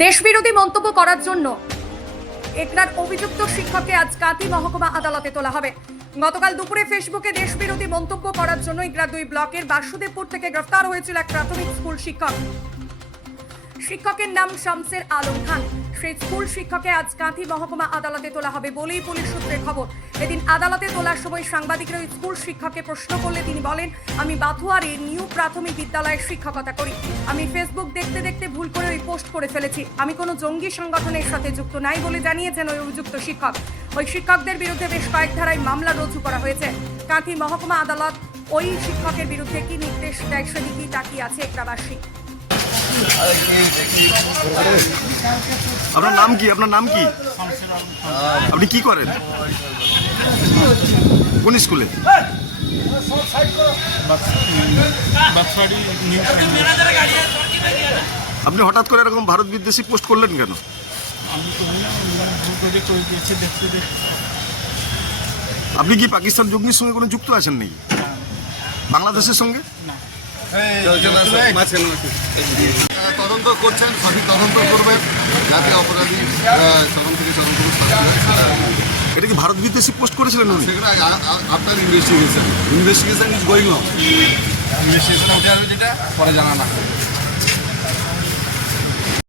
দেশবিরোধী মন্তব্য করার জন্য একরার অভিযুক্ত শিক্ষককে আজ কাঁথি মহকুমা আদালতে তোলা হবে। গতকাল দুপুরে ফেসবুকে দেশবিরোধী মন্তব্য করার জন্য ইগরা 2 ব্লকের বাসুদেবপুর থেকে গ্রেফতার হয়েছিল এক প্রাথমিক স্কুল শিক্ষক। শিক্ষকের নাম শামসের আলম খান। সেই স্কুল শিক্ষককে আজ কাঁথি মহকুমা আদালতে তোলা হবে বলেই পুলিশ সূত্রে খবর। এদিন আদালতে তোলার সময় সাংবাদিকরা ওই স্কুল শিক্ষককে প্রশ্ন করলে তিনি বলেন, আমি বাথুয়ারে নিউ প্রাথমিক বিদ্যালয়ের শিক্ষকতা করি। আমি ফেসবুক দেখতে দেখতে ভুল করে ওই পোস্ট করে ফেলেছি। আমি কোনো জঙ্গি সংগঠনের সাথে যুক্ত নাই বলে জানিয়েছেন ওই অভিযুক্ত শিক্ষক। ওই শিক্ষকদের বিরুদ্ধে বেশ কয়েক ধারায় মামলা রুজু করা হয়েছে। কাঁথি মহকুমা আদালত ওই শিক্ষকের বিরুদ্ধে কি নির্দেশ দেয় সেদিকেই তাকিয়ে আছে একরাবাসী। আপনার নাম কি? আপনি কি করেন? কোন স্কুলে? আপনি হঠাৎ করে এরকম ভারত বিদ্বেষী পোস্ট করলেন কেন? আপনি কি পাকিস্তান জঙ্গির সঙ্গে কোনো যুক্ত আছেন নাকি? বাংলাদেশের সঙ্গে? তদন্ত করছেন, সঠিক তদন্ত করবেন, যাতে অপরাধী চরম থেকে চরম এটা কি ভারত বিদ্বেষী পোস্ট করেছিলেন উনি? সেখানে আপনার investigation is going on. Investigation উঠে আসবে, যেটা পরে জানা না।